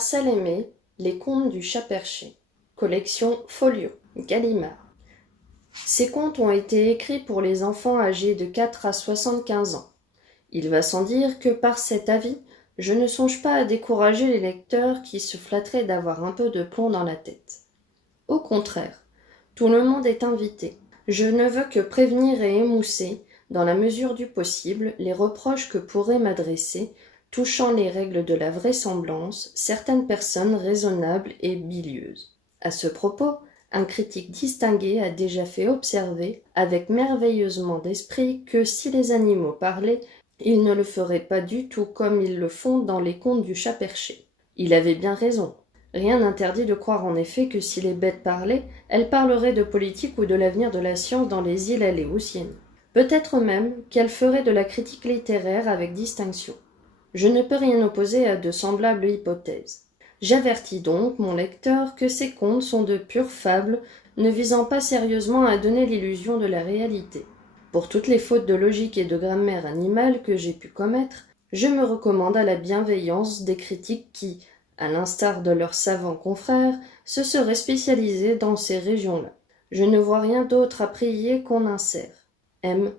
Marcel Aimé, Les contes du chat perché. Collection Folio, Gallimard. Ces contes ont été écrits pour les enfants âgés de 4 à 75 ans. Il va sans dire que par cet avis, je ne songe pas à décourager les lecteurs qui se flatteraient d'avoir un peu de plomb dans la tête. Au contraire, tout le monde est invité. Je ne veux que prévenir et émousser, dans la mesure du possible, les reproches que pourraient m'adresser, touchant les règles de la vraisemblance, certaines personnes raisonnables et bilieuses. À ce propos, un critique distingué a déjà fait observer, avec merveilleusement d'esprit, que si les animaux parlaient, ils ne le feraient pas du tout comme ils le font dans les contes du chat perché. Il avait bien raison. Rien n'interdit de croire en effet que si les bêtes parlaient, elles parleraient de politique ou de l'avenir de la science dans les îles Aléoutiennes. Peut-être même qu'elles feraient de la critique littéraire avec distinction. Je ne peux rien opposer à de semblables hypothèses. J'avertis donc mon lecteur que ces contes sont de pures fables, ne visant pas sérieusement à donner l'illusion de la réalité. Pour toutes les fautes de logique et de grammaire animale que j'ai pu commettre, je me recommande à la bienveillance des critiques qui, à l'instar de leurs savants confrères, se seraient spécialisés dans ces régions-là. Je ne vois rien d'autre à prier qu'on insère. M.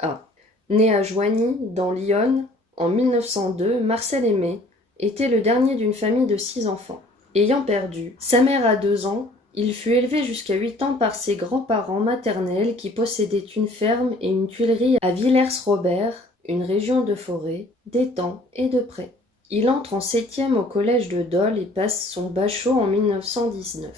A. Né à Joigny, dans l'Yonne, en 1902, Marcel Aimé était le dernier d'une famille de 6 enfants. Ayant perdu sa mère à 2 ans, il fut élevé jusqu'à 8 ans par ses grands-parents maternels qui possédaient une ferme et une tuilerie à Villers-Robert, une région de forêt, d'étangs et de prés. Il entre en 7e au collège de Dole et passe son bachot en 1919.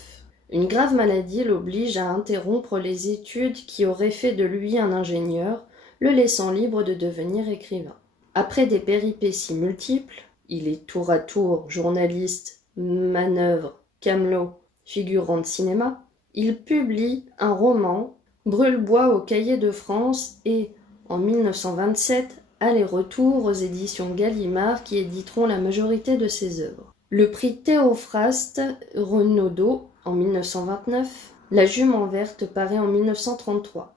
Une grave maladie l'oblige à interrompre les études qui auraient fait de lui un ingénieur, le laissant libre de devenir écrivain. Après des péripéties multiples, il est tour à tour journaliste, manœuvre, camelot, figurant de cinéma, il publie un roman, Brûle-bois au Cahier de France et, en 1927, aller-retour aux éditions Gallimard qui éditeront la majorité de ses œuvres. Le prix Théophraste Renaudot en 1929, La Jument verte paraît en 1933.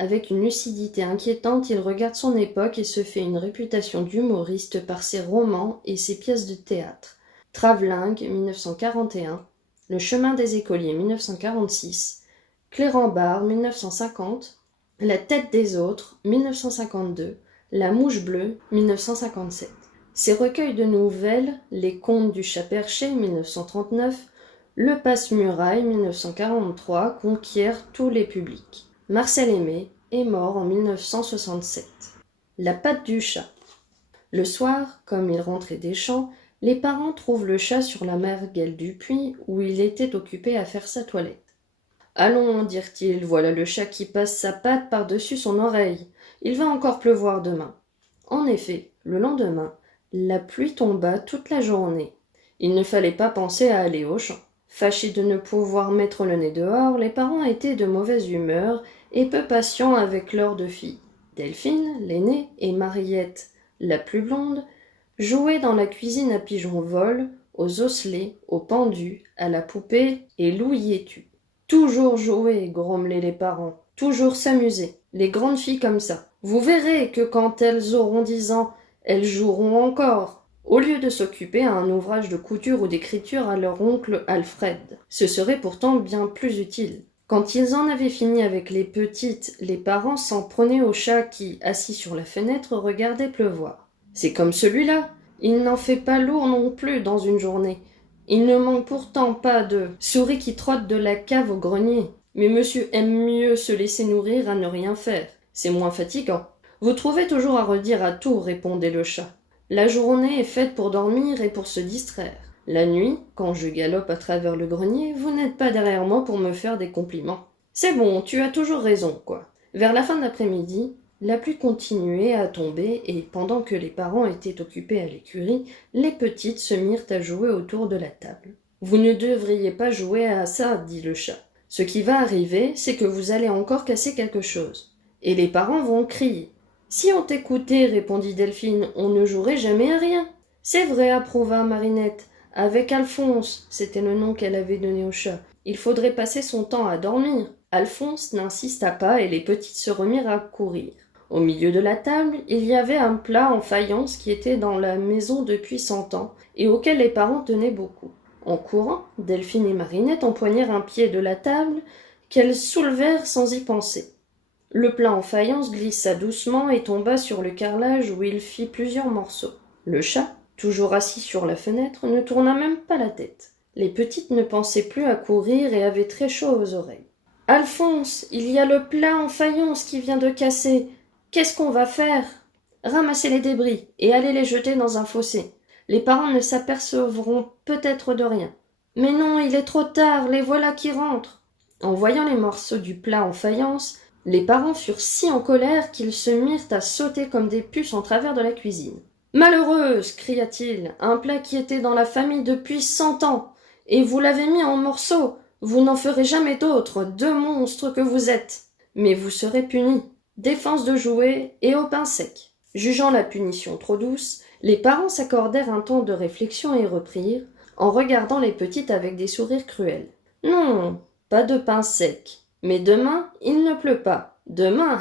Avec une lucidité inquiétante, il regarde son époque et se fait une réputation d'humoriste par ses romans et ses pièces de théâtre. Travelling, 1941, Le chemin des écoliers, 1946, Clérambard, 1950, La tête des autres, 1952, La mouche bleue, 1957. Ses recueils de nouvelles, Les contes du chat perché, 1939, Le passe-muraille, 1943, conquièrent tous les publics. Marcel Aimé est mort en 1967. La patte du chat. Le soir, comme il rentrait des champs, les parents trouvent le chat sur la margelle du puits où il était occupé à faire sa toilette. « Allons, dirent-ils, voilà le chat qui passe sa patte par-dessus son oreille. Il va encore pleuvoir demain. » En effet, le lendemain, la pluie tomba toute la journée. Il ne fallait pas penser à aller au champ. Fâchés de ne pouvoir mettre le nez dehors, les parents étaient de mauvaise humeur et peu patients avec leurs 2 filles. Delphine, l'aînée, et Mariette, la plus blonde, jouaient dans la cuisine à pigeons-vol, aux osselets, aux pendus, à la poupée et Loup y es-tu. Toujours jouer, grommelaient les parents, toujours s'amuser, les grandes filles comme ça. Vous verrez que quand elles auront 10 ans, elles joueront encore, au lieu de s'occuper à un ouvrage de couture ou d'écriture à leur oncle Alfred. Ce serait pourtant bien plus utile. Quand ils en avaient fini avec les petites, les parents s'en prenaient au chat qui, assis sur la fenêtre, regardait pleuvoir. C'est comme celui-là, il n'en fait pas lourd non plus dans une journée. Il ne manque pourtant pas de souris qui trottent de la cave au grenier. Mais monsieur aime mieux se laisser nourrir à ne rien faire. C'est moins fatigant. Vous trouvez toujours à redire à tout, répondait le chat. La journée est faite pour dormir et pour se distraire. La nuit, quand je galope à travers le grenier, vous n'êtes pas derrière moi pour me faire des compliments. C'est bon, tu as toujours raison, quoi. Vers la fin de l'après-midi, la pluie continuait à tomber et, pendant que les parents étaient occupés à l'écurie, les petites se mirent à jouer autour de la table. « Vous ne devriez pas jouer à ça, dit le chat. Ce qui va arriver, c'est que vous allez encore casser quelque chose. Et les parents vont crier. Si on t'écoutait, répondit Delphine, on ne jouerait jamais à rien. C'est vrai, approuva Marinette. Avec Alphonse, c'était le nom qu'elle avait donné au chat. Il faudrait passer son temps à dormir. Alphonse n'insista pas et les petites se remirent à courir. Au milieu de la table, il y avait un plat en faïence qui était dans la maison depuis 100 ans et auquel les parents tenaient beaucoup. En courant, Delphine et Marinette empoignèrent un pied de la table qu'elles soulevèrent sans y penser. Le plat en faïence glissa doucement et tomba sur le carrelage où il fit plusieurs morceaux. Le chat, toujours assis sur la fenêtre, ne tourna même pas la tête. Les petites ne pensaient plus à courir et avaient très chaud aux oreilles. « Alphonse, il y a le plat en faïence qui vient de casser. Qu'est-ce qu'on va faire ? Ramassez les débris et allez les jeter dans un fossé. Les parents ne s'apercevront peut-être de rien. Mais non, il est trop tard, les voilà qui rentrent. » En voyant les morceaux du plat en faïence, les parents furent si en colère qu'ils se mirent à sauter comme des puces en travers de la cuisine. « Malheureuse !» cria-t-il, « un plat qui était dans la famille depuis 100 ans, et vous l'avez mis en morceaux. Vous n'en ferez jamais d'autres, deux monstres que vous êtes. Mais vous serez punis. Défense de jouets et au pain sec. » Jugeant la punition trop douce, les parents s'accordèrent un temps de réflexion et reprirent, en regardant les petites avec des sourires cruels. « Non, pas de pain sec. Mais demain, il ne pleut pas. Demain,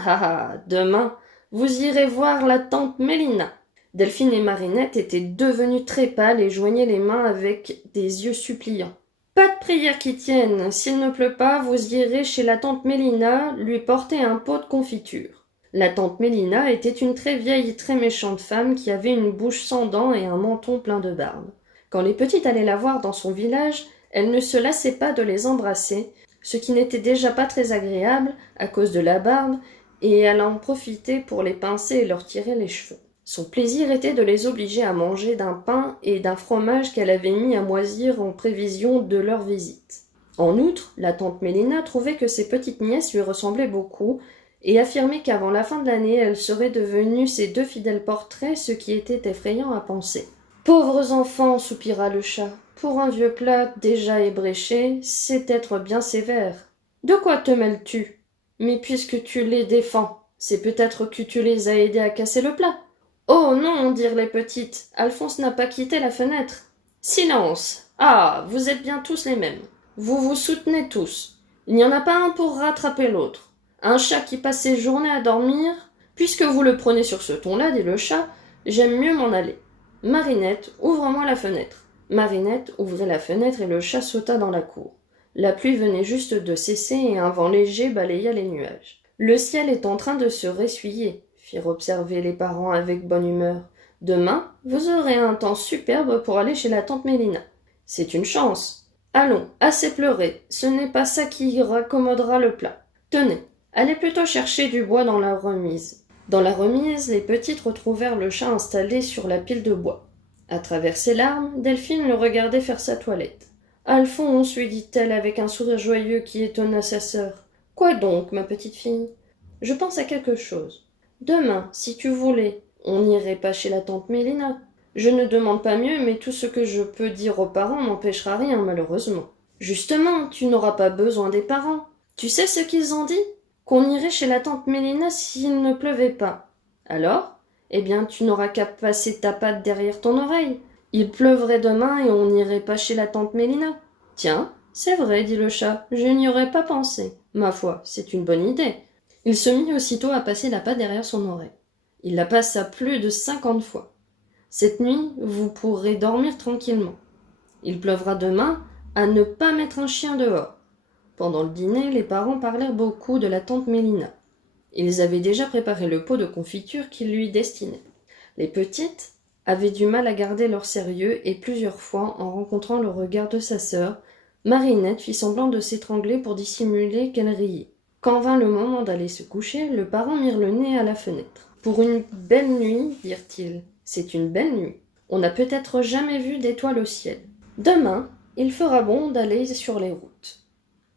demain, vous irez voir la tante Mélina. » Delphine et Marinette étaient devenues très pâles et joignaient les mains avec des yeux suppliants. « Pas de prière qui tienne. S'il ne pleut pas, vous irez chez la tante Mélina lui porter un pot de confiture. » La tante Mélina était une très vieille et très méchante femme qui avait une bouche sans dents et un menton plein de barbe. Quand les petites allaient la voir dans son village, elle ne se lassait pas de les embrasser, ce qui n'était déjà pas très agréable à cause de la barbe, et elle en profitait pour les pincer et leur tirer les cheveux. Son plaisir était de les obliger à manger d'un pain et d'un fromage qu'elle avait mis à moisir en prévision de leur visite. En outre, la tante Mélina trouvait que ses petites nièces lui ressemblaient beaucoup et affirmait qu'avant la fin de l'année, elles seraient devenues ses deux fidèles portraits, ce qui était effrayant à penser. « Pauvres enfants !» soupira le chat. « Pour un vieux plat déjà ébréché, c'est être bien sévère. De quoi te mêles-tu ? Mais puisque tu les défends, c'est peut-être que tu les as aidés à casser le plat. » « Oh non !» dirent les petites. « Alphonse n'a pas quitté la fenêtre. »« Silence ! Ah, vous êtes bien tous les mêmes. Vous vous soutenez tous. Il n'y en a pas un pour rattraper l'autre. Un chat qui passe ses journées à dormir. Puisque vous le prenez sur ce ton-là, dit le chat, j'aime mieux m'en aller. Marinette, ouvre-moi la fenêtre. » Marinette ouvrit la fenêtre et le chat sauta dans la cour. La pluie venait juste de cesser et un vent léger balaya les nuages. « Le ciel est en train de se ressuyer, » firent observer les parents avec bonne humeur. « Demain, vous aurez un temps superbe pour aller chez la tante Mélina. C'est une chance. Allons, assez pleuré, ce n'est pas ça qui raccommodera le plat. Tenez, allez plutôt chercher du bois dans la remise. » Dans la remise, les petites retrouvèrent le chat installé sur la pile de bois. À travers ses larmes, Delphine le regardait faire sa toilette. « Alphonse, lui dit-elle avec un sourire joyeux qui étonna sa sœur. « Quoi donc, ma petite fille ? Je pense à quelque chose. Demain, si tu voulais, on n'irait pas chez la tante Mélina. Je ne demande pas mieux, mais tout ce que je peux dire aux parents n'empêchera rien, malheureusement. Justement, tu n'auras pas besoin des parents. Tu sais ce qu'ils ont dit ? Qu'on irait chez la tante Mélina s'il ne pleuvait pas. Alors, eh bien, tu n'auras qu'à passer ta patte derrière ton oreille. Il pleuvrait demain et on n'irait pas chez la tante Mélina. Tiens, c'est vrai, dit le chat, je n'y aurais pas pensé. Ma foi, c'est une bonne idée. Il se mit aussitôt à passer la patte derrière son oreille. Il la passa plus de 50 fois. Cette nuit, vous pourrez dormir tranquillement. Il pleuvra demain, à ne pas mettre un chien dehors. Pendant le dîner, les parents parlèrent beaucoup de la tante Mélina. Ils avaient déjà préparé le pot de confiture qu'ils lui destinaient. Les petites avaient du mal à garder leur sérieux et plusieurs fois, en rencontrant le regard de sa sœur, Marinette fit semblant de s'étrangler pour dissimuler qu'elle riait. Quand vint le moment d'aller se coucher, les parents mirent le nez à la fenêtre. « Pour une belle nuit, dirent-ils. C'est une belle nuit. On n'a peut-être jamais vu d'étoiles au ciel. Demain, il fera bon d'aller sur les routes. »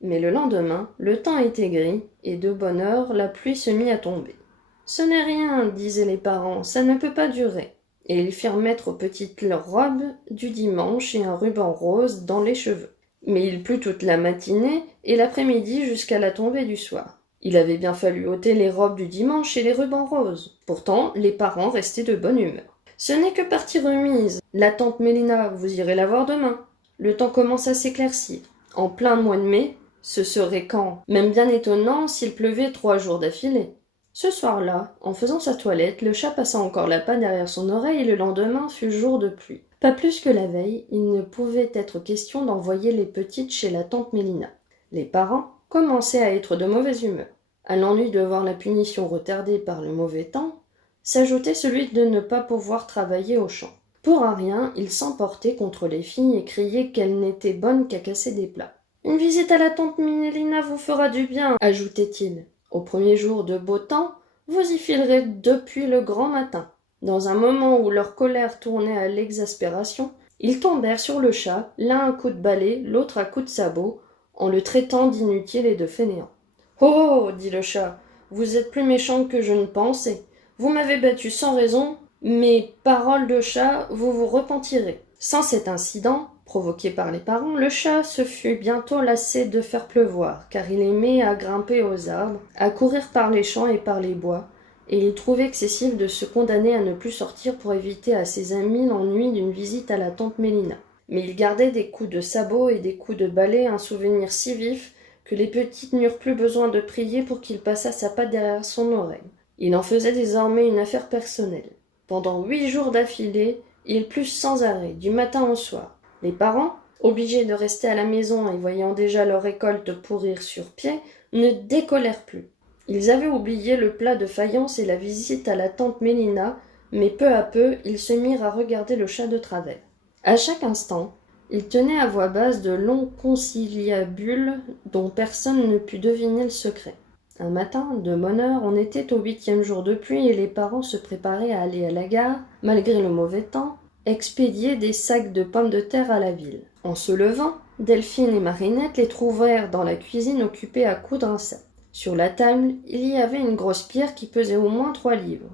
Mais le lendemain, le temps était gris, et de bonne heure, la pluie se mit à tomber. « Ce n'est rien, disaient les parents, ça ne peut pas durer. » Et ils firent mettre aux petites leur robe du dimanche et un ruban rose dans les cheveux. Mais il plut toute la matinée et l'après-midi jusqu'à la tombée du soir. Il avait bien fallu ôter les robes du dimanche et les rubans roses. Pourtant, les parents restaient de bonne humeur. « Ce n'est que partie remise. La tante Mélina, vous irez la voir demain. Le temps commence à s'éclaircir. En plein mois de mai, ce serait quand même bien étonnant s'il pleuvait 3 jours d'affilée. Ce soir-là, en faisant sa toilette, le chat passa encore la patte derrière son oreille et le lendemain fut jour de pluie. Pas plus que la veille, il ne pouvait être question d'envoyer les petites chez la tante Mélina. Les parents commençaient à être de mauvaise humeur. À l'ennui de voir la punition retardée par le mauvais temps, s'ajoutait celui de ne pas pouvoir travailler au champ. Pour un rien, ils s'emportaient contre les filles et criaient qu'elles n'étaient bonnes qu'à casser des plats. « Une visite à la tante Mélina vous fera du bien, ajoutait-il. Au premier jour de beau temps, vous y filerez depuis le grand matin. » Dans un moment où leur colère tournait à l'exaspération, ils tombèrent sur le chat, l'un à coups de balai, l'autre à coups de sabot, en le traitant d'inutile et de fainéant. « Oh, dit le chat, vous êtes plus méchant que je ne pensais. Vous m'avez battu sans raison, mais parole de chat, vous vous repentirez. » Sans cet incident, provoqué par les parents, le chat se fut bientôt lassé de faire pleuvoir, car il aimait à grimper aux arbres, à courir par les champs et par les bois, et il trouvait excessif de se condamner à ne plus sortir pour éviter à ses amis l'ennui d'une visite à la tante Mélina. Mais il gardait des coups de sabot et des coups de balai un souvenir si vif que les petites n'eurent plus besoin de prier pour qu'il passât sa patte derrière son oreille. Il en faisait désormais une affaire personnelle. Pendant 8 jours d'affilée, il plut sans arrêt, du matin au soir. Les parents, obligés de rester à la maison et voyant déjà leur récolte pourrir sur pied, ne décollèrent plus. Ils avaient oublié le plat de faïence et la visite à la tante Mélina, mais peu à peu, ils se mirent à regarder le chat de travers. À chaque instant, ils tenaient à voix basse de longs conciliabules dont personne ne put deviner le secret. Un matin, de bonne heure, on était au 8e jour de pluie et les parents se préparaient à aller à la gare, malgré le mauvais temps, expédier des sacs de pommes de terre à la ville. En se levant, Delphine et Marinette les trouvèrent dans la cuisine occupés à coudre un sac. Sur la table, il y avait une grosse pierre qui pesait au moins 3 livres.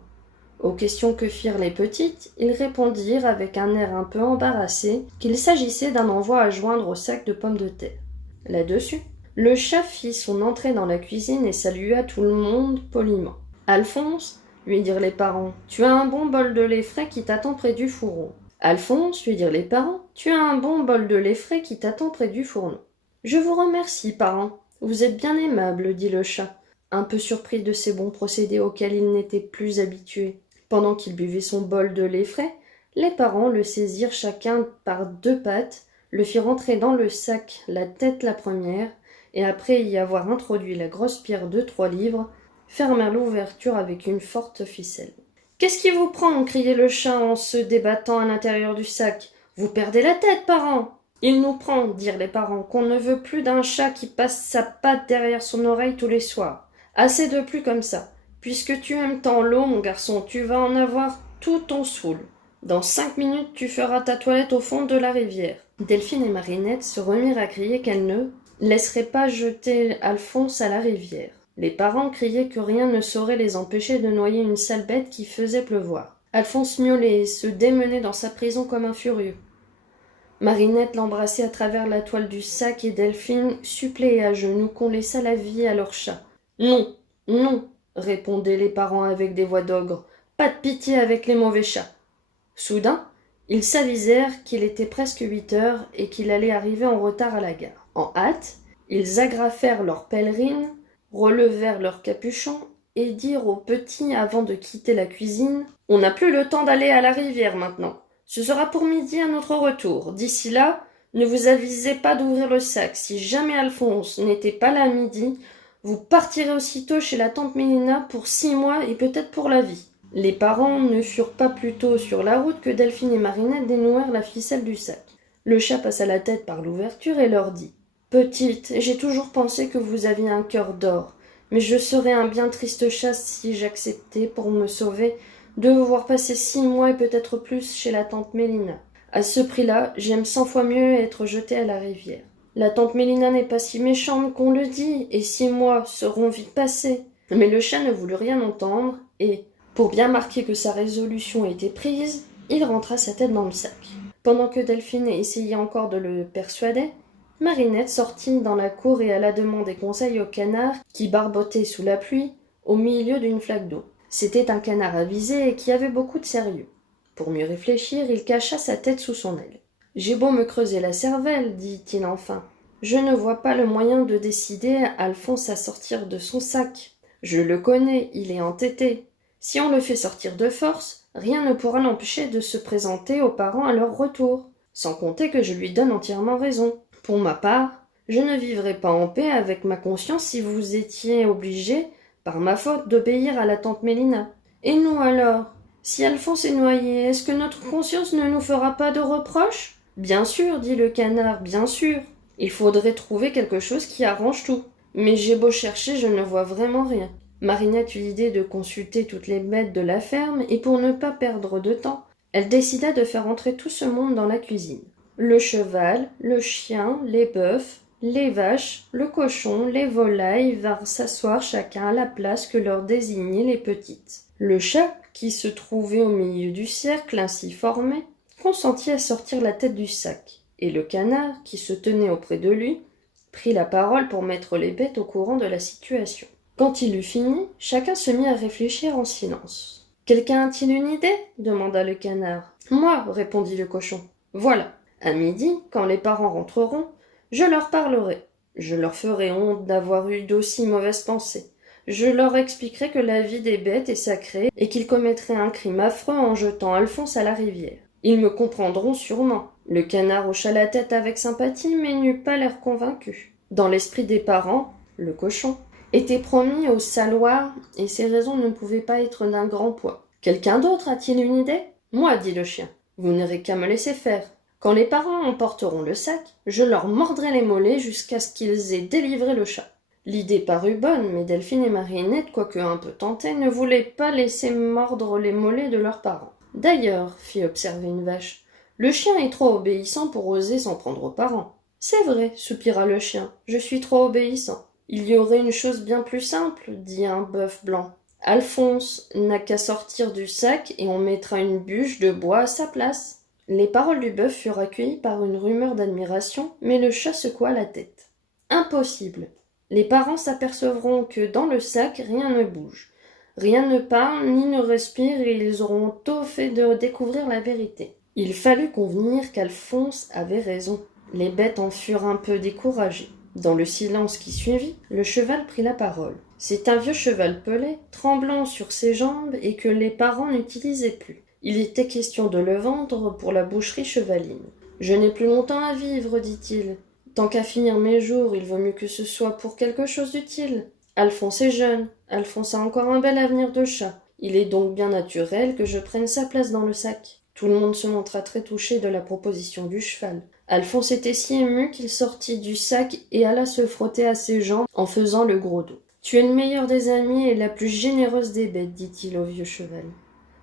Aux questions que firent les petites, ils répondirent avec un air un peu embarrassé qu'il s'agissait d'un envoi à joindre au sac de pommes de terre. Là-dessus, le chat fit son entrée dans la cuisine et salua tout le monde poliment. « Alphonse, lui dirent les parents, tu as un bon bol de lait frais qui t'attend près du fourreau. »« Alphonse, lui dirent les parents, tu as un bon bol de lait frais qui t'attend près du fourneau. »« Je vous remercie, parents, vous êtes bien aimables, dit le chat, un peu surpris de ces bons procédés auxquels il n'était plus habitué. Pendant qu'il buvait son bol de lait frais, les parents le saisirent chacun par 2 pattes, le firent entrer dans le sac, la tête la première, et après y avoir introduit la grosse pierre de 3 livres, fermèrent l'ouverture avec une forte ficelle. « Qu'est-ce qui vous prend » criait le chat en se débattant à l'intérieur du sac. « Vous perdez la tête, parents !»« Il nous prend, dirent les parents, qu'on ne veut plus d'un chat qui passe sa patte derrière son oreille tous les soirs. Assez de plus comme ça. Puisque tu aimes tant l'eau, mon garçon, tu vas en avoir tout ton saoul. Dans 5 minutes, tu feras ta toilette au fond de la rivière. » Delphine et Marinette se remirent à crier qu'elles ne laisseraient pas jeter Alphonse à la rivière. Les parents criaient que rien ne saurait les empêcher de noyer une sale bête qui faisait pleuvoir. Alphonse miaulait et se démenait dans sa prison comme un furieux. Marinette l'embrassait à travers la toile du sac et Delphine suppléait à genoux qu'on laissât la vie à leur chat. « Non, non !» répondaient les parents avec des voix d'ogre. « Pas de pitié avec les mauvais chats. » Soudain, ils s'avisèrent qu'il était presque 8 heures et qu'il allait arriver en retard à la gare. En hâte, ils agrafèrent leurs pèlerines, relevèrent leurs capuchons et dirent aux petits avant de quitter la cuisine « On n'a plus le temps d'aller à la rivière maintenant. Ce sera pour midi à notre retour. D'ici là, ne vous avisez pas d'ouvrir le sac. Si jamais Alphonse n'était pas là à midi, vous partirez aussitôt chez la tante Mélina pour 6 mois et peut-être pour la vie. » Les parents ne furent pas plus tôt sur la route que Delphine et Marinette dénouèrent la ficelle du sac. Le chat passa la tête par l'ouverture et leur dit « Petite, j'ai toujours pensé que vous aviez un cœur d'or, mais je serais un bien triste chat si j'acceptais, pour me sauver, de vous voir passer 6 mois et peut-être plus chez la tante Mélina. À ce prix-là, j'aime 100 fois mieux être jeté à la rivière. La tante Mélina n'est pas si méchante qu'on le dit, et 6 mois seront vite passés. » Mais le chat ne voulut rien entendre, et, pour bien marquer que sa résolution était prise, il rentra sa tête dans le sac. Pendant que Delphine essayait encore de le persuader, Marinette sortit dans la cour et alla demander conseil au canard qui barbotait sous la pluie, au milieu d'une flaque d'eau. C'était un canard avisé et qui avait beaucoup de sérieux. Pour mieux réfléchir, il cacha sa tête sous son aile. « J'ai beau me creuser la cervelle, dit-il enfin, je ne vois pas le moyen de décider Alphonse à sortir de son sac. Je le connais, il est entêté. Si on le fait sortir de force, rien ne pourra l'empêcher de se présenter aux parents à leur retour, sans compter que je lui donne entièrement raison. Pour ma part, je ne vivrai pas en paix avec ma conscience si vous étiez obligé, par ma faute, d'obéir à la tante Mélina. Et nous alors? Si Alphonse est noyé, est-ce que notre conscience ne nous fera pas de reproches? Bien sûr, dit le canard, bien sûr. Il faudrait trouver quelque chose qui arrange tout. Mais j'ai beau chercher, je ne vois vraiment rien. Marinette eut l'idée de consulter toutes les bêtes de la ferme, et pour ne pas perdre de temps, elle décida de faire entrer tout ce monde dans la cuisine. Le cheval, le chien, les bœufs, les vaches, le cochon, les volailles vinrent s'asseoir chacun à la place que leur désignaient les petites. Le chat, qui se trouvait au milieu du cercle ainsi formé, consentit à sortir la tête du sac, et le canard, qui se tenait auprès de lui, prit la parole pour mettre les bêtes au courant de la situation. Quand il eut fini, chacun se mit à réfléchir en silence. « Quelqu'un a-t-il une idée » demanda le canard. « Moi » répondit le cochon. « Voilà. À midi, quand les parents rentreront, je leur parlerai. Je leur ferai honte d'avoir eu d'aussi mauvaises pensées. Je leur expliquerai que la vie des bêtes est sacrée et qu'ils commettraient un crime affreux en jetant Alphonse à la rivière. Ils me comprendront sûrement. » Le canard hocha la tête avec sympathie, mais n'eut pas l'air convaincu. Dans l'esprit des parents, le cochon était promis au saloir, et ses raisons ne pouvaient pas être d'un grand poids. « Quelqu'un d'autre a-t-il une idée ?»« Moi, dit le chien. Vous n'aurez qu'à me laisser faire. Quand les parents emporteront le sac, je leur mordrai les mollets jusqu'à ce qu'ils aient délivré le chat. » L'idée parut bonne, mais Delphine et Marinette, quoique un peu tentées, ne voulaient pas laisser mordre les mollets de leurs parents. « D'ailleurs, fit observer une vache, le chien est trop obéissant pour oser s'en prendre aux parents. »« C'est vrai, soupira le chien, je suis trop obéissant. »« Il y aurait une chose bien plus simple, dit un bœuf blanc. Alphonse n'a qu'à sortir du sac et on mettra une bûche de bois à sa place. » Les paroles du bœuf furent accueillies par une rumeur d'admiration, mais le chat secoua la tête. « Impossible. Les parents s'apercevront que dans le sac rien ne bouge. Rien ne parle ni ne respire et ils auront tôt fait de découvrir la vérité. » Il fallut convenir qu'Alphonse avait raison. Les bêtes en furent un peu découragées. Dans le silence qui suivit, le cheval prit la parole. C'est un vieux cheval pelé, tremblant sur ses jambes et que les parents n'utilisaient plus. Il était question de le vendre pour la boucherie chevaline. « Je n'ai plus longtemps à vivre, dit-il. Tant qu'à finir mes jours, il vaut mieux que ce soit pour quelque chose d'utile. Alphonse est jeune, Alphonse a encore un bel avenir de chat. Il est donc bien naturel que je prenne sa place dans le sac. » Tout le monde se montra très touché de la proposition du cheval. Alphonse était si ému qu'il sortit du sac et alla se frotter à ses jambes en faisant le gros dos. « Tu es le meilleur des amis et la plus généreuse des bêtes, dit-il au vieux cheval.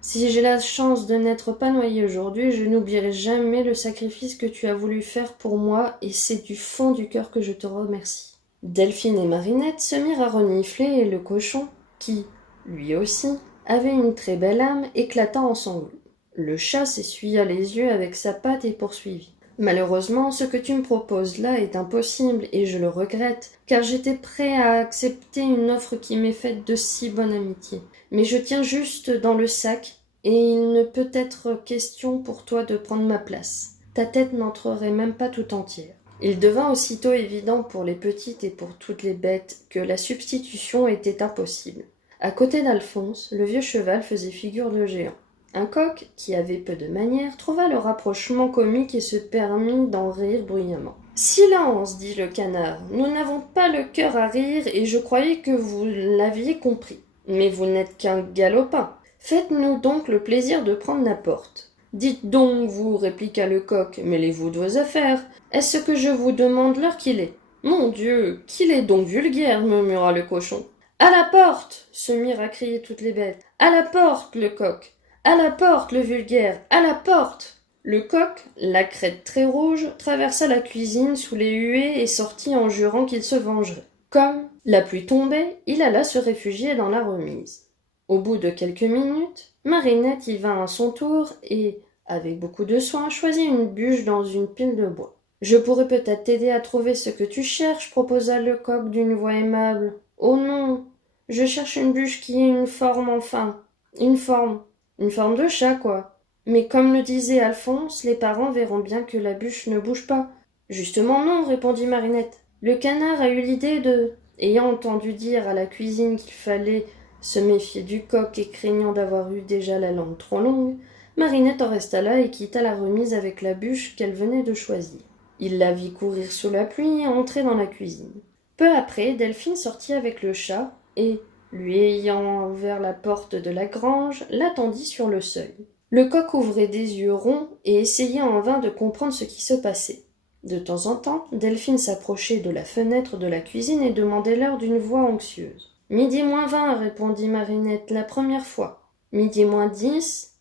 Si j'ai la chance de n'être pas noyé aujourd'hui, je n'oublierai jamais le sacrifice que tu as voulu faire pour moi et c'est du fond du cœur que je te remercie. » Delphine et Marinette se mirent à renifler et le cochon, qui, lui aussi, avait une très belle âme, éclata en sanglots. Le chat s'essuya les yeux avec sa patte et poursuivit. « Malheureusement, ce que tu me proposes là est impossible, et je le regrette, car j'étais prêt à accepter une offre qui m'est faite de si bonne amitié. Mais je tiens juste dans le sac, et il ne peut être question pour toi de prendre ma place. Ta tête n'entrerait même pas tout entière. » Il devint aussitôt évident pour les petites et pour toutes les bêtes que la substitution était impossible. À côté d'Alphonse, le vieux cheval faisait figure de géant. Un coq, qui avait peu de manières, trouva le rapprochement comique et se permit d'en rire bruyamment. « Silence, dit le canard, nous n'avons pas le cœur à rire et je croyais que vous l'aviez compris. Mais vous n'êtes qu'un galopin. Faites-nous donc le plaisir de prendre la porte. »« Dites donc, vous, répliqua le coq, mêlez-vous de vos affaires. Est-ce que je vous demande l'heure qu'il est ? » ?»« Mon Dieu, qu'il est donc vulgaire, murmura le cochon. »« À la porte !» se mirent à crier toutes les bêtes. « À la porte, le coq !»« À la porte, le vulgaire ! À la porte !» Le coq, la crête très rouge, traversa la cuisine sous les huées et sortit en jurant qu'il se vengerait. Comme la pluie tombait, il alla se réfugier dans la remise. Au bout de quelques minutes, Marinette y vint à son tour et, avec beaucoup de soin, choisit une bûche dans une pile de bois. « Je pourrais peut-être t'aider à trouver ce que tu cherches, proposa le coq d'une voix aimable. « Oh non, je cherche une bûche qui ait une forme enfin. Une forme de chat, quoi. Mais comme le disait Alphonse, les parents verront bien que la bûche ne bouge pas. »« Justement non, répondit Marinette. Le canard a eu l'idée de... Ayant entendu dire à la cuisine qu'il fallait se méfier du coq et craignant d'avoir eu déjà la langue trop longue, Marinette en resta là et quitta la remise avec la bûche qu'elle venait de choisir. Il la vit courir sous la pluie et entrer dans la cuisine. Peu après, Delphine sortit avec le chat et, lui ayant ouvert la porte de la grange, l'attendit sur le seuil. Le coq ouvrait des yeux ronds et essayait en vain de comprendre ce qui se passait. De temps en temps, Delphine s'approchait de la fenêtre de la cuisine et demandait l'heure d'une voix anxieuse. « 12:20, répondit Marinette la première fois. « 12:10,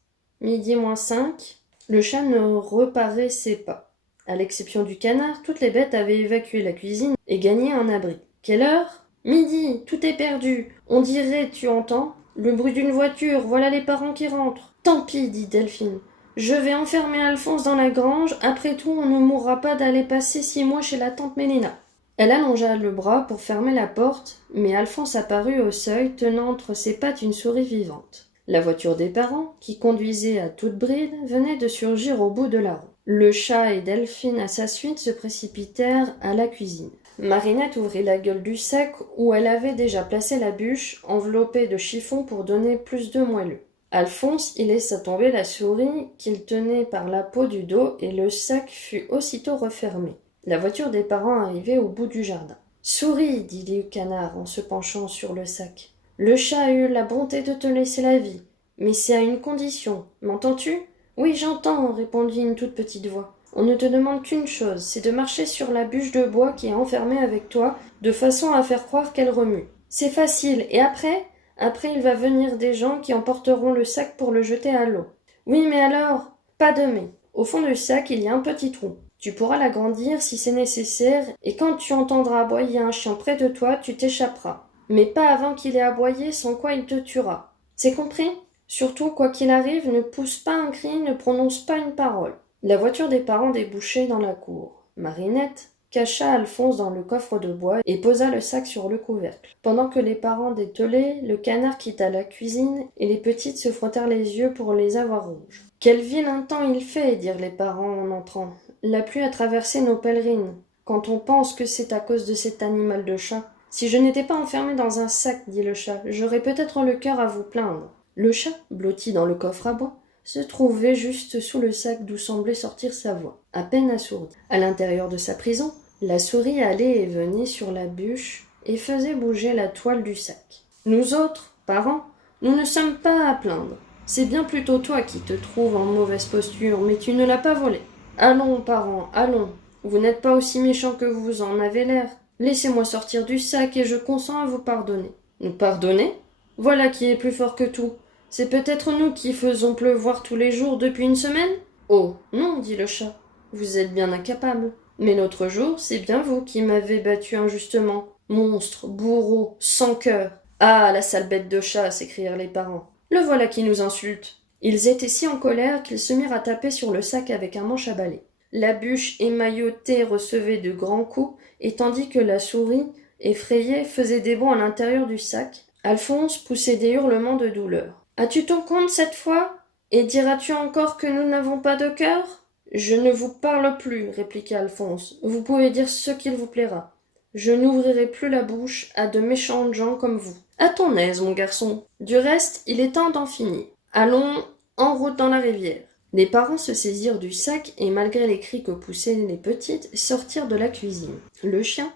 12:05. Le chat ne reparaissait pas. À l'exception du canard, toutes les bêtes avaient évacué la cuisine et gagné un abri. « Quelle heure ? Midi, tout est perdu. On dirait, tu entends, le bruit d'une voiture, voilà les parents qui rentrent. »« Tant pis, dit Delphine. Je vais enfermer Alphonse dans la grange, après tout on ne mourra pas d'aller passer 6 mois chez la tante Mélina. » Elle allongea le bras pour fermer la porte, mais Alphonse apparut au seuil, tenant entre ses pattes une souris vivante. La voiture des parents, qui conduisait à toute bride, venait de surgir au bout de la route. Le chat et Delphine, à sa suite, se précipitèrent à la cuisine. Marinette ouvrit la gueule du sac où elle avait déjà placé la bûche, enveloppée de chiffon pour donner plus de moelleux. Alphonse y laissa tomber la souris qu'il tenait par la peau du dos et le sac fut aussitôt refermé. La voiture des parents arrivait au bout du jardin. « Souris, dit le canard en se penchant sur le sac. Le chat a eu la bonté de te laisser la vie, mais c'est à une condition. M'entends-tu ? Oui, j'entends, répondit une toute petite voix. On ne te demande qu'une chose, c'est de marcher sur la bûche de bois qui est enfermée avec toi, de façon à faire croire qu'elle remue. C'est facile, et après ? Après, il va venir des gens qui emporteront le sac pour le jeter à l'eau. Oui, mais alors ? Pas de mais. Au fond du sac, il y a un petit trou. Tu pourras l'agrandir si c'est nécessaire, et quand tu entendras aboyer un chien près de toi, tu t'échapperas. Mais pas avant qu'il ait aboyé, sans quoi il te tuera. C'est compris ? Surtout, quoi qu'il arrive, ne pousse pas un cri, ne prononce pas une parole. La voiture des parents débouchait dans la cour. Marinette cacha Alphonse dans le coffre de bois et posa le sac sur le couvercle. Pendant que les parents dételaient, le canard quitta la cuisine et les petites se frottèrent les yeux pour les avoir rouges. « Quel vilain temps il fait !» dirent les parents en entrant. « La pluie a traversé nos pèlerines. Quand on pense que c'est à cause de cet animal de chat. Si je n'étais pas enfermé dans un sac, dit le chat, j'aurais peut-être le cœur à vous plaindre. » Le chat, blotti dans le coffre à bois, se trouvait juste sous le sac d'où semblait sortir sa voix, à peine assourdie. À l'intérieur de sa prison, la souris allait et venait sur la bûche et faisait bouger la toile du sac. Nous autres, parents, nous ne sommes pas à plaindre. C'est bien plutôt toi qui te trouves en mauvaise posture, mais tu ne l'as pas volé. Allons, parents, allons. Vous n'êtes pas aussi méchants que vous en avez l'air. Laissez-moi sortir du sac et je consens à vous pardonner. Nous pardonner ? Voilà qui est plus fort que tout. C'est peut-être nous qui faisons pleuvoir tous les jours depuis une semaine ? Oh, non, dit le chat. Vous êtes bien incapable. Mais l'autre jour, c'est bien vous qui m'avez battu injustement. Monstre, bourreau, sans cœur. Ah, la sale bête de chat, s'écrièrent les parents. Le voilà qui nous insulte. Ils étaient si en colère qu'ils se mirent à taper sur le sac avec un manche à balai. La bûche émaillotée recevait de grands coups, et tandis que la souris, effrayée, faisait des bonds à l'intérieur du sac, Alphonse poussait des hurlements de douleur. « As-tu ton compte cette fois ? Et diras-tu encore que nous n'avons pas de cœur ? » « Je ne vous parle plus, répliqua Alphonse. Vous pouvez dire ce qu'il vous plaira. Je n'ouvrirai plus la bouche à de méchantes gens comme vous. À ton aise, mon garçon. Du reste, il est temps d'en finir. Allons, en route dans la rivière. » Les parents se saisirent du sac et, malgré les cris que poussaient les petites, sortirent de la cuisine. Le chien,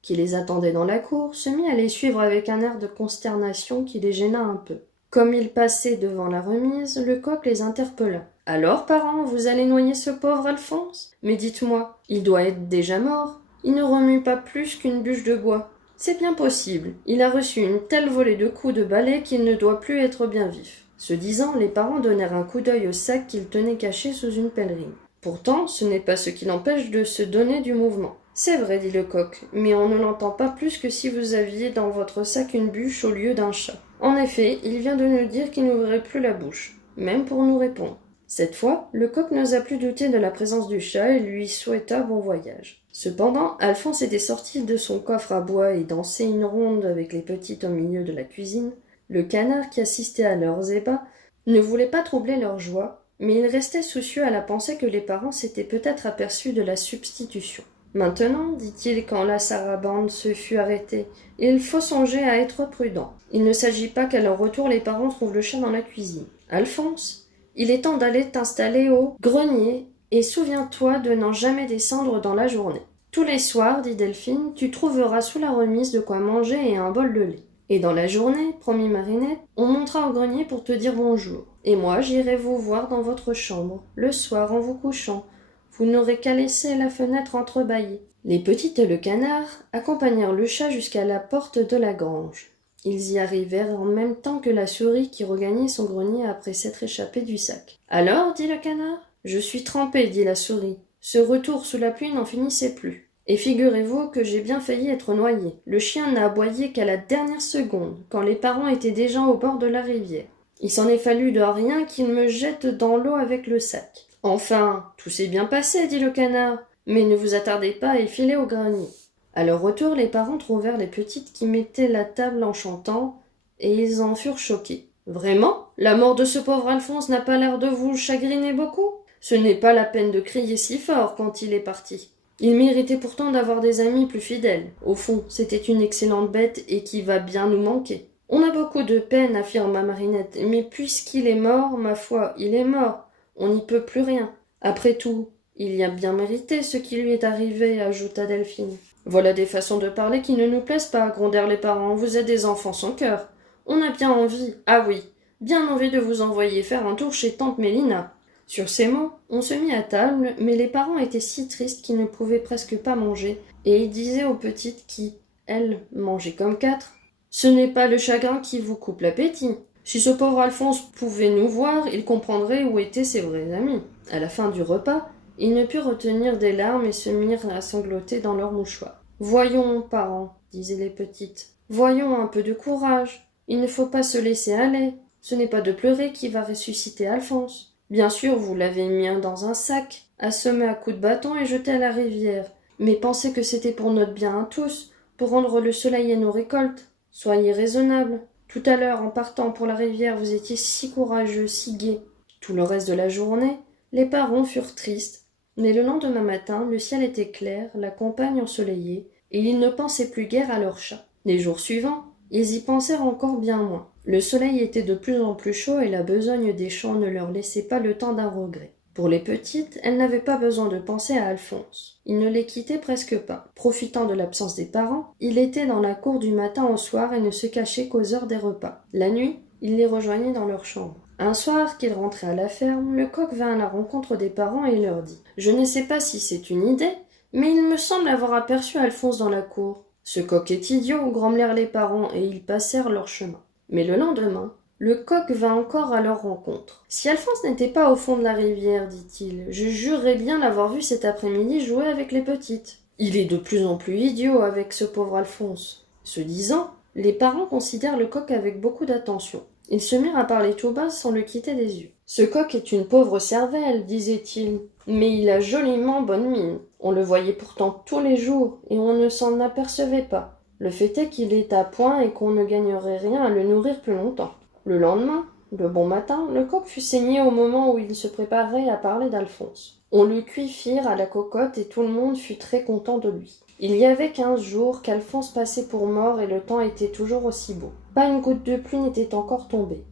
qui les attendait dans la cour, se mit à les suivre avec un air de consternation qui les gêna un peu. Comme ils passaient devant la remise, le coq les interpella. « Alors, parents, vous allez noyer ce pauvre Alphonse ? Mais dites-moi, il doit être déjà mort. Il ne remue pas plus qu'une bûche de bois. C'est bien possible. Il a reçu une telle volée de coups de balai qu'il ne doit plus être bien vif. » Ce disant, les parents donnèrent un coup d'œil au sac qu'ils tenaient caché sous une pèlerine. Pourtant, ce n'est pas ce qui l'empêche de se donner du mouvement. « C'est vrai, dit le coq, mais on ne l'entend pas plus que si vous aviez dans votre sac une bûche au lieu d'un chat. En effet, il vient de nous dire qu'il n'ouvrait plus la bouche, même pour nous répondre. » Cette fois, le coq n'osa plus douter de la présence du chat et lui souhaita bon voyage. Cependant, Alphonse était sorti de son coffre à bois et dansait une ronde avec les petites au milieu de la cuisine. Le canard, qui assistait à leurs ébats, ne voulait pas troubler leur joie, mais il restait soucieux à la pensée que les parents s'étaient peut-être aperçus de la substitution. Maintenant, dit-il quand la sarabande se fut arrêtée, il faut songer à être prudent. Il ne s'agit pas qu'à leur retour les parents trouvent le chat dans la cuisine. Alphonse, il est temps d'aller t'installer au grenier et souviens-toi de n'en jamais descendre dans la journée. Tous les soirs, dit Delphine, tu trouveras sous la remise de quoi manger et un bol de lait. Et dans la journée, promit Marinette, on montera au grenier pour te dire bonjour. Et moi, j'irai vous voir dans votre chambre, le soir en vous couchant. Vous n'aurez qu'à laisser la fenêtre entrebâillée. Les petites et le canard accompagnèrent le chat jusqu'à la porte de la grange. Ils y arrivèrent en même temps que la souris qui regagnait son grenier après s'être échappée du sac. « Alors, dit le canard, je suis trempée, dit la souris. Ce retour sous la pluie n'en finissait plus. Et figurez-vous que j'ai bien failli être noyé. Le chien n'a aboyé qu'à la dernière seconde, quand les parents étaient déjà au bord de la rivière. Il s'en est fallu de rien qu'il me jette dans l'eau avec le sac. Enfin, tout s'est bien passé, dit le canard, mais ne vous attardez pas et filez au grenier. À leur retour, les parents trouvèrent les petites qui mettaient la table en chantant, et ils en furent choqués. Vraiment, la mort de ce pauvre Alphonse n'a pas l'air de vous chagriner beaucoup? Ce n'est pas la peine de crier si fort quand il est parti. Il méritait pourtant d'avoir des amis plus fidèles. Au fond, c'était une excellente bête et qui va bien nous manquer. On a beaucoup de peine, affirma Marinette, mais puisqu'il est mort, ma foi, il est mort. On n'y peut plus rien. Après tout, il y a bien mérité ce qui lui est arrivé, ajouta Delphine. Voilà des façons de parler qui ne nous plaisent pas, grondèrent les parents. Vous êtes des enfants sans cœur. On a bien envie, ah oui, bien envie de vous envoyer faire un tour chez tante Mélina. Sur ces mots, on se mit à table, mais les parents étaient si tristes qu'ils ne pouvaient presque pas manger, et ils disaient aux petites qui, elles, mangeaient comme quatre, « Ce n'est pas le chagrin qui vous coupe l'appétit. Si ce pauvre Alphonse pouvait nous voir, il comprendrait où étaient ses vrais amis. » À la fin du repas, ils ne purent retenir des larmes et se mirent à sangloter dans leurs mouchoirs. « Voyons, parents, disaient les petites, voyons un peu de courage. Il ne faut pas se laisser aller. Ce n'est pas de pleurer qui va ressusciter Alphonse. Bien sûr, vous l'avez mis dans un sac, assommé à coups de bâton et jeté à la rivière. Mais pensez que c'était pour notre bien à tous, pour rendre le soleil à nos récoltes. Soyez raisonnables. Tout à l'heure, en partant pour la rivière, vous étiez si courageux, si gai. » Tout le reste de la journée, les parents furent tristes. Mais le lendemain matin, le ciel était clair, la campagne ensoleillée, et ils ne pensaient plus guère à leur chat. Les jours suivants, ils y pensèrent encore bien moins. Le soleil était de plus en plus chaud et la besogne des champs ne leur laissait pas le temps d'un regret. Pour les petites, elles n'avaient pas besoin de penser à Alphonse. Il ne les quittait presque pas. Profitant de l'absence des parents, il était dans la cour du matin au soir et ne se cachait qu'aux heures des repas. La nuit, il les rejoignait dans leur chambre. Un soir qu'il rentrait à la ferme, le coq vint à la rencontre des parents et leur dit « Je ne sais pas si c'est une idée, mais il me semble avoir aperçu Alphonse dans la cour. » « Ce coq est idiot, grommelèrent les parents, et ils passèrent leur chemin. Mais le lendemain, le coq vint encore à leur rencontre. « Si Alphonse n'était pas au fond de la rivière, dit-il, je jurerais bien l'avoir vu cet après-midi jouer avec les petites. Il est de plus en plus idiot avec ce pauvre Alphonse. » Ce disant, les parents considèrent le coq avec beaucoup d'attention. Ils se mirent à parler tout bas sans le quitter des yeux. « Ce coq est une pauvre cervelle, disait-il, mais il a joliment bonne mine. On le voyait pourtant tous les jours, et on ne s'en apercevait pas. Le fait est qu'il est à point et qu'on ne gagnerait rien à le nourrir plus longtemps. » Le lendemain, le bon matin, le coq fut saigné au moment où il se préparait à parler d'Alphonse. On le cuifire à la cocotte et tout le monde fut très content de lui. Il y avait 15 jours qu'Alphonse passait pour mort et le temps était toujours aussi beau. Pas une goutte de pluie n'était encore tombée.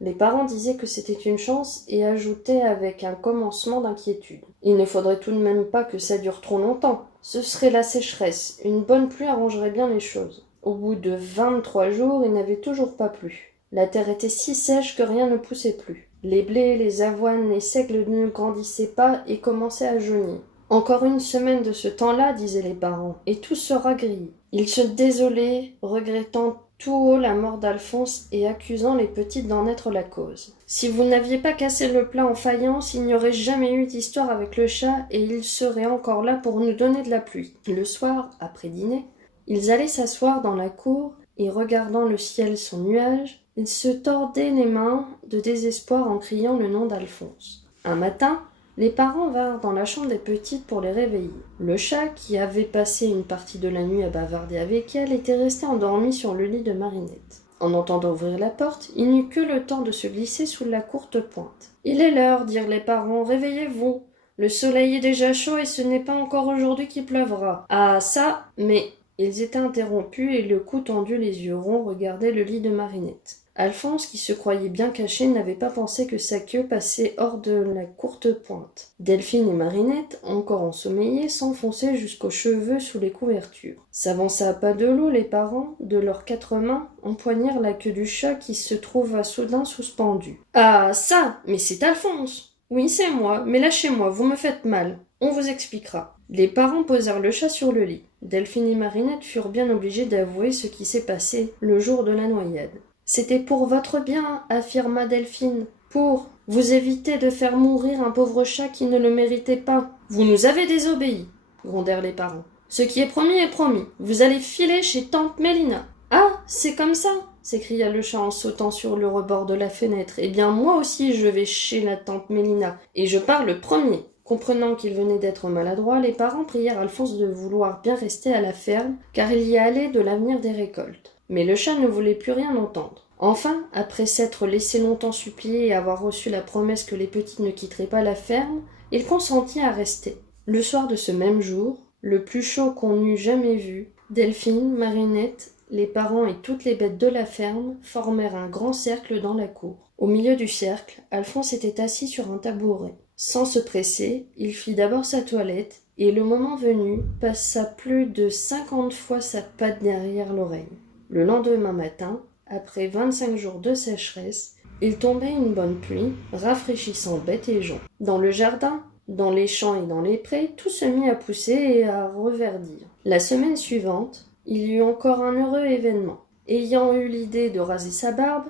Les parents disaient que c'était une chance et ajoutaient avec un commencement d'inquiétude. Il ne faudrait tout de même pas que ça dure trop longtemps. Ce serait la sécheresse. Une bonne pluie arrangerait bien les choses. Au bout de 23 jours, il n'avait toujours pas plu. La terre était si sèche que rien ne poussait plus. Les blés, les avoines, les seigles ne grandissaient pas et commençaient à jaunir. Encore une semaine de ce temps-là, disaient les parents, et tout sera gris. Ils se désolaient, regrettant tout haut la mort d'Alphonse et accusant les petites d'en être la cause. Si vous n'aviez pas cassé le plat en faïence, il n'y aurait jamais eu d'histoire avec le chat et il serait encore là pour nous donner de la pluie. Le soir, après dîner, ils allaient s'asseoir dans la cour et regardant le ciel sans nuages, ils se tordaient les mains de désespoir en criant le nom d'Alphonse. Un matin, les parents vinrent dans la chambre des petites pour les réveiller. Le chat, qui avait passé une partie de la nuit à bavarder avec elle, était resté endormi sur le lit de Marinette. En entendant ouvrir la porte, il n'eut que le temps de se glisser sous la courte pointe. « Il est l'heure, dirent les parents, réveillez-vous. Le soleil est déjà chaud et ce n'est pas encore aujourd'hui qu'il pleuvra. Ah ça, mais... Ils étaient interrompus et le cou tendu, les yeux ronds, regardaient le lit de Marinette. Alphonse, qui se croyait bien caché, n'avait pas pensé que sa queue passait hors de la courte pointe. Delphine et Marinette, encore ensommeillées, s'enfonçaient jusqu'aux cheveux sous les couvertures. S'avança à pas de loup, les parents, de leurs 4 mains, empoignèrent la queue du chat qui se trouva soudain suspendu. « Ah ça, mais c'est Alphonse !»« Oui, c'est moi, mais lâchez-moi, vous me faites mal. On vous expliquera. » Les parents posèrent le chat sur le lit. Delphine et Marinette furent bien obligées d'avouer ce qui s'est passé le jour de la noyade. « C'était pour votre bien, affirma Delphine, pour vous éviter de faire mourir un pauvre chat qui ne le méritait pas. Vous nous avez désobéi, grondèrent les parents. Ce qui est promis, vous allez filer chez tante Mélina. Ah, c'est comme ça, s'écria le chat en sautant sur le rebord de la fenêtre. Eh bien, moi aussi je vais chez la tante Mélina, et je pars le premier. Comprenant qu'il venait d'être maladroit, les parents prièrent Alphonse de vouloir bien rester à la ferme, car il y allait de l'avenir des récoltes. Mais le chat ne voulait plus rien entendre. Enfin, après s'être laissé longtemps supplier et avoir reçu la promesse que les petits ne quitteraient pas la ferme, il consentit à rester. Le soir de ce même jour, le plus chaud qu'on eût jamais vu, Delphine, Marinette, les parents et toutes les bêtes de la ferme formèrent un grand cercle dans la cour. Au milieu du cercle, Alphonse était assis sur un tabouret. Sans se presser, il fit d'abord sa toilette, et le moment venu, passa plus de 50 fois sa patte derrière l'oreille. Le lendemain matin, après 25 jours de sécheresse, il tombait une bonne pluie, rafraîchissant bêtes et gens. Dans le jardin, dans les champs et dans les prés, tout se mit à pousser et à reverdir. La semaine suivante, il y eut encore un heureux événement. Ayant eu l'idée de raser sa barbe,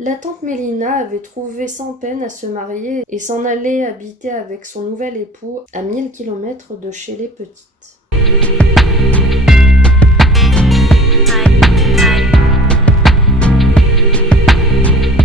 la tante Mélina avait trouvé sans peine à se marier et s'en aller habiter avec son nouvel époux à 1000 kilomètres de chez les petites.